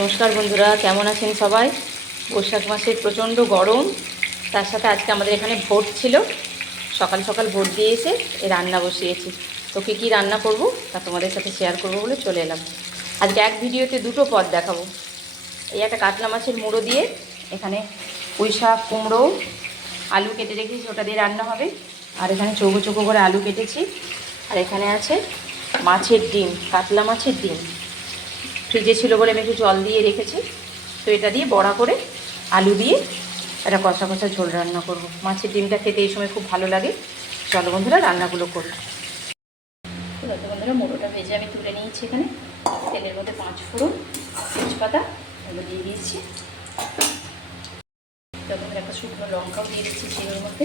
নমস্কার বন্ধুরা, কেমন আছেন সবাই? বৈশাখ মাসের প্রচণ্ড গরম, তার সাথে আজকে আমাদের এখানে ভোট ছিল। সকাল সকাল ভোট দিয়ে এসে রান্না বসিয়েছি। তো কী রান্না করব তা তোমাদের সাথে শেয়ার করব বলে চলে এলাম। আজকে এক ভিডিওতে দুটো পদ দেখাবো। এই একটা কাতলা মাছের মুড়ো দিয়ে, এখানে পুঁই শাক, কুমড়ো, আলু কেটে রেখেছি, ওটা দিয়ে রান্না হবে। আর এখানে চৌকো চৌকো করে আলু কেটেছি। আর এখানে আছে মাছের ডিম, কাতলা মাছের ডিম। ফ্রিজে ছিল বলে আমি একটু জল দিয়ে রেখেছি। তো এটা দিয়ে বড়া করে আলু দিয়ে একটা কষা কষা ঝোল রান্না করব। মাছের ডিমটা খেতে এই সময় খুব ভালো লাগে। চলো বন্ধুরা, রান্নাগুলো করব। তো বন্ধুরা, মোটোটা ভেজে আমি তুলে নিয়েছি। এখানে তেলের মধ্যে 5 ফোড়ন, তেজপাতা এগুলো দিয়ে দিয়েছি। তখন একটা শুকনো লঙ্কাও দিয়ে দিচ্ছি তেলের মধ্যে।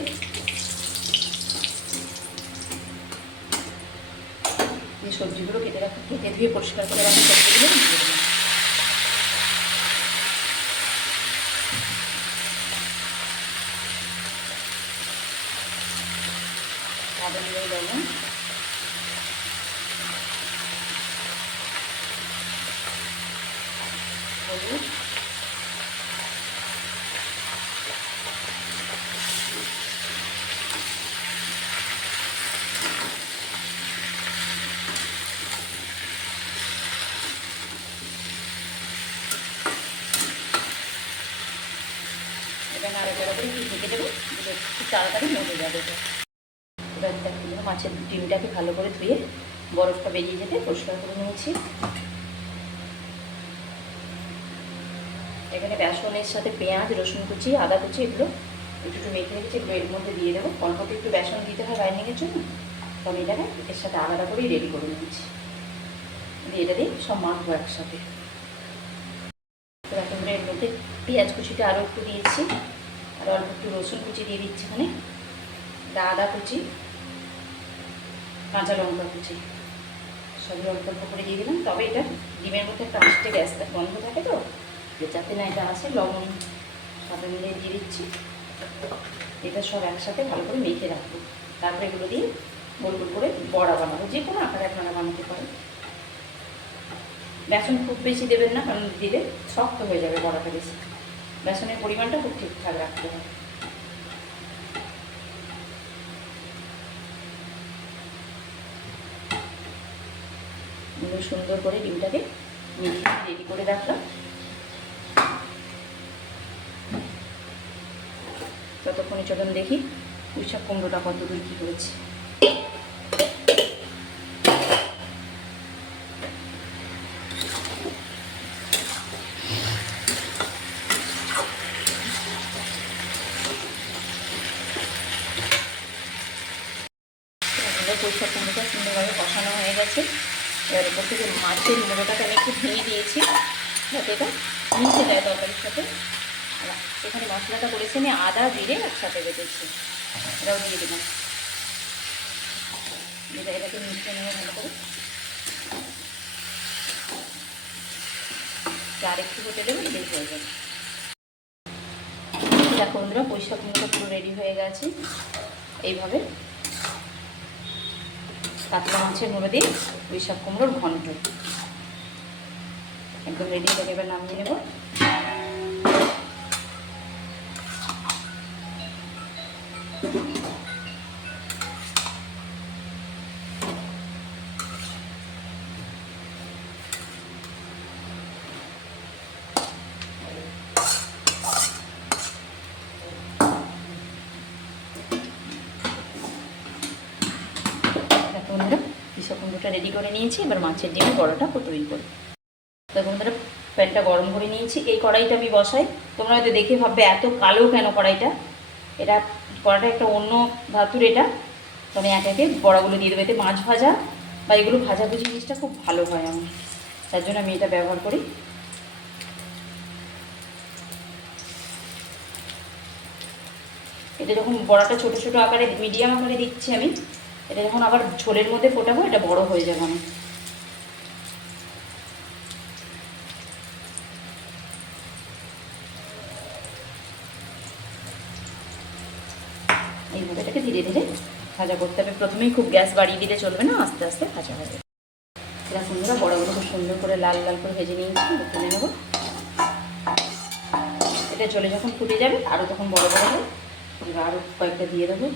এই সবজিগুলো কেটে ধুয়ে পরিষ্কার করে রাখা সবজিগুলো দিয়ে দেবো। আদা দিয়ে লবণ, হলুদ, এটা নাড়াচাড়া করে একটু ঢেকে দেবো, খুব তাড়াতাড়ি মরে যাবে। এবার দেখুন, মাছের ডিমটাকে ভালো করে ধুয়ে বরফটা বেরিয়ে যেতে পরিষ্কার করে নিয়েছি। এখানে বেসনের সাথে পেঁয়াজ, রসুন কুচি, আদা কুচি এগুলো একটু মেখে রেখেছি, এগুলো এর মধ্যে দিয়ে দেবো। অল্প একটু বেসন দিতে হয় বাইন্ডিংয়ের জন্য, তো আমি এটাকে এর সাথে আলাদা করেই রেডি করে নিয়েছি। দিয়ে এটা দিয়ে সব মাখবো একসাথে। তো এখন এর মধ্যে পেঁয়াজ কুচিটা আরও একটু দিয়েছি, আর অল্প একটু রসুন কুচি দিয়ে দিচ্ছি। এখানে আদা কুচি, কাঁচা লঙ্কা কুচি সবই অল্প অল্প করে দিয়ে দিলাম। তবে এটা ডিমের মধ্যে একটা আঁচটে গ্যাস বন্ধ থাকে, তো যাতে না এটা আসে, লবণ সাথে মিলিয়ে দিয়ে দিচ্ছি। এটা সব একসাথে ভালো করে মেখে রাখবো। তারপরে এগুলো দিয়ে গোল গোল করে বড়া বানাবো। যে কোনো আকারে আপনারা বানাতে পারেন। বেসন খুব বেশি দেবেন না, কারণ দিলে শক্ত হয়ে যাবে বড়াটা বেশি। বেসনের পরিমাণটা খুব ঠিকঠাক রাখতে হবে। সুন্দর করে ডিমটাকে মিলিয়ে রেডি করে রাখলাম। ততক্ষণে চলুন দেখি পুঁই শাক কুমড়োটা কত দূর কী করেছে। পুঁই শাক কুমড়োটা সুন্দরভাবে কষানো হয়ে গেছে। এবার উপর থেকে মাছের মুড়োটাকে আমি একটু ভেঙে দিয়েছি, যাতে এটা মিশে যায় তরকারির সাথে। এখানে মশলাটা করেছি আমি আদা জিরে একসাথে বেটেছি, এটাও দিয়ে দিলাম। এটাকে মিশিয়ে নেবো ভালো করে। আর একটু হতে দেবো, এটাই হয়ে যাবে। দেখো বন্ধুরা, পুঁই শাক কুমড়োটা পুরো রেডি হয়ে গেছে। এইভাবে কাতলা মাছের মুড়ো দিয়ে পুঁই শাক কুমড়োর ঘন্ট একদম রেডি করে এবার নামিয়ে নেব। বন্ধুরা, পুঁই শাক কুমড়োটা রেডি করে নিয়েছি। এবার মাছের ডিমের বড়াটা তৈরি করি। তো বন্ধুরা, প্যানটা গরম করে নিয়েছি। এই কড়াইটা আমি বসাই। তোমরা হয়তো দেখে ভাববে এত কালো কেন কড়াইটা। এটা কড়াইটা একটা অন্য ধাতুর। এটা তো আমি একে একে বড়াগুলো দিয়ে দেবো। এতে মাছ ভাজা বা এগুলো ভাজাভুজি জিনিসটা খুব ভালো হয় আমার, তার জন্য আমি এটা ব্যবহার করি। এটা যখন বড়াটা ছোটো ছোটো আকারে, মিডিয়াম আকারে দিচ্ছি আমি, এটা যখন আবার ঝোলের মধ্যে ফোটাবো এটা বড় হয়ে যাবে আমার। এইভাবে এটাকে ধীরে ধীরে ভাজা করতে হবে। প্রথমেই খুব গ্যাস বাড়িয়ে দিলে চলবে না, আস্তে আস্তে ভাজা হবে। এরা বন্ধুরা, বড়াগুলো খুব সুন্দর করে লাল লাল করে ভেজে নিয়েছি, তুলে নেবো। কড়াইতে চলে যখন ফুটে যাবে আরও তখন বড় বড় হবে, এবার আরও কয়েকটা দিয়ে দেবো।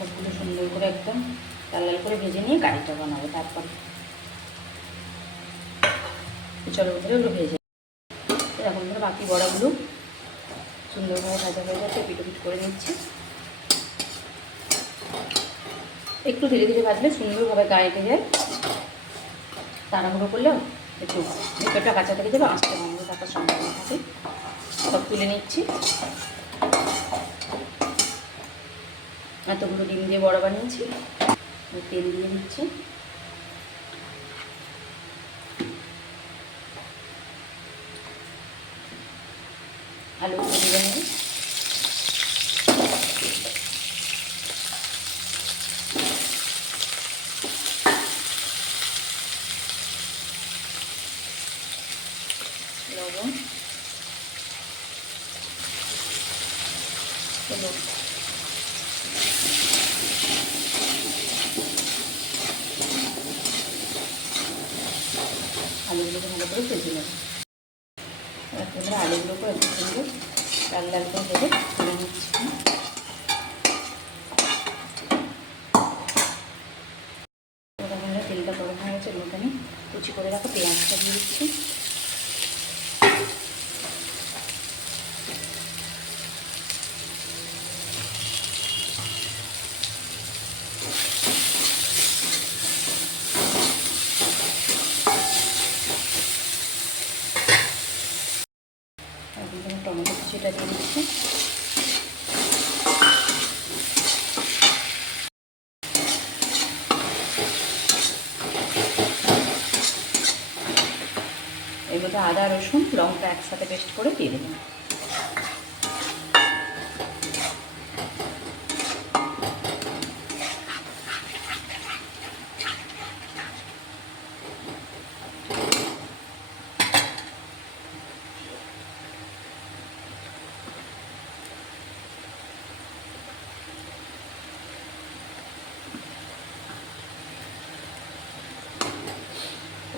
সবগুলো সুন্দর করে একদম লাল লাল করে ভেজে নিয়ে কারিটা বানাবো। তারপর চলো ভিতরে ওগুলো ভেজে এরকম করে বাকি বড়াগুলো সুন্দরভাবে ভাজা হয়ে যাচ্ছে, পিটোপিট করে নিচ্ছি। একটু ধীরে ধীরে ভাজলে সুন্দরভাবে গায়েতে যায়, তাড়াহুড়ো করলেও একটু ভেতরটা কাঁচা থেকে যাবে, আঁচটা বন্ধ থাকার সম্ভাবনা থাকে। সব তুলে নিচ্ছি। এতগুলো ডিম দিয়ে বড়া বানিয়েছি, তেল দিয়ে দিচ্ছি। আলু দিয়ে নেব, লবণ, হলুদ, আলুগুলোকে ভালো করে ভেজে নেব। এবার আলুগুলোকে একটু সুন্দর লাল লাল করে ভেজে তুলে নিচ্ছি। তেলটা গরম হয়ে গেছে, ওখানে আমি কুচি করে রাখো পেঁয়াজটা দিয়ে দিচ্ছি। টমেটো কুচিটা দিয়ে দিচ্ছি। এর মধ্যে আদা রসুন লঙ্কা একসাথে পেস্ট করে দিয়ে দেবেন।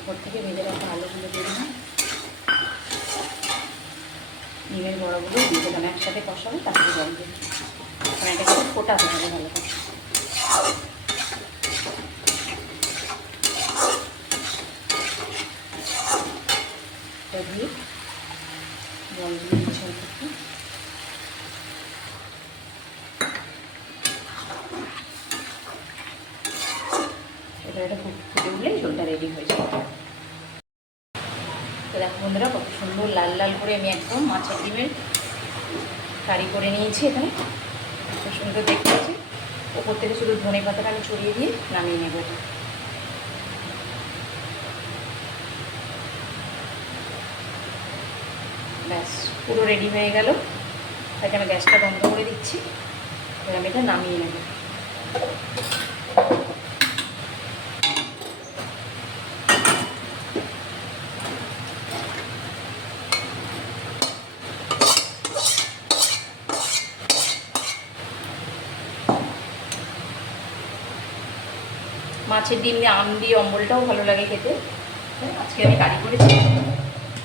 উপর থেকে ভেজে রাখা আলুগুলো দিয়ে দিলাম, ডিমের বড়াগুলো দিয়ে দিলাম, একসাথে কষাবো, তারপরে জল দিয়ে কারণ এটাকে ফোটাতে হবে ভালো করে। দিয়ে জল দিয়ে দিচ্ছি অল্প একটু। এবার এটা ফুটে উঠলেই ঝোলটা রেডি হয়ে যাবে। তো দেখো বন্ধুরা কত সুন্দর লাল লাল করে আমি একদম মাছের ডিমের কারি করে নিয়েছি। এখানে খুব সুন্দর দেখতে আছে। ওপর থেকে শুধু ধনে পাতাটা আমি ছড়িয়ে দিয়ে নামিয়ে নেব। ব্যাস পুরো রেডি হয়ে গেল। তাকে আমি গ্যাসটা বন্ধ করে দিচ্ছি। এবার আমি এটা নামিয়ে নেব। মাছের ডিম দিয়ে আম দিয়ে অম্বলটাও ভালো লাগে খেতে। আজকে আমি কারি করেছি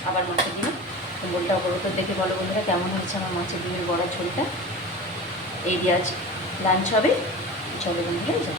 আবার মাছের ডিমে অম্বলটা অপরত দেখে বলো বন্ধুরা কেমন হয়েছে আমার মাছের ডিমের বড়ার ঝোলটা। এই দিয়ে আজ লাঞ্চ হবে। চলো বন্ধুরা।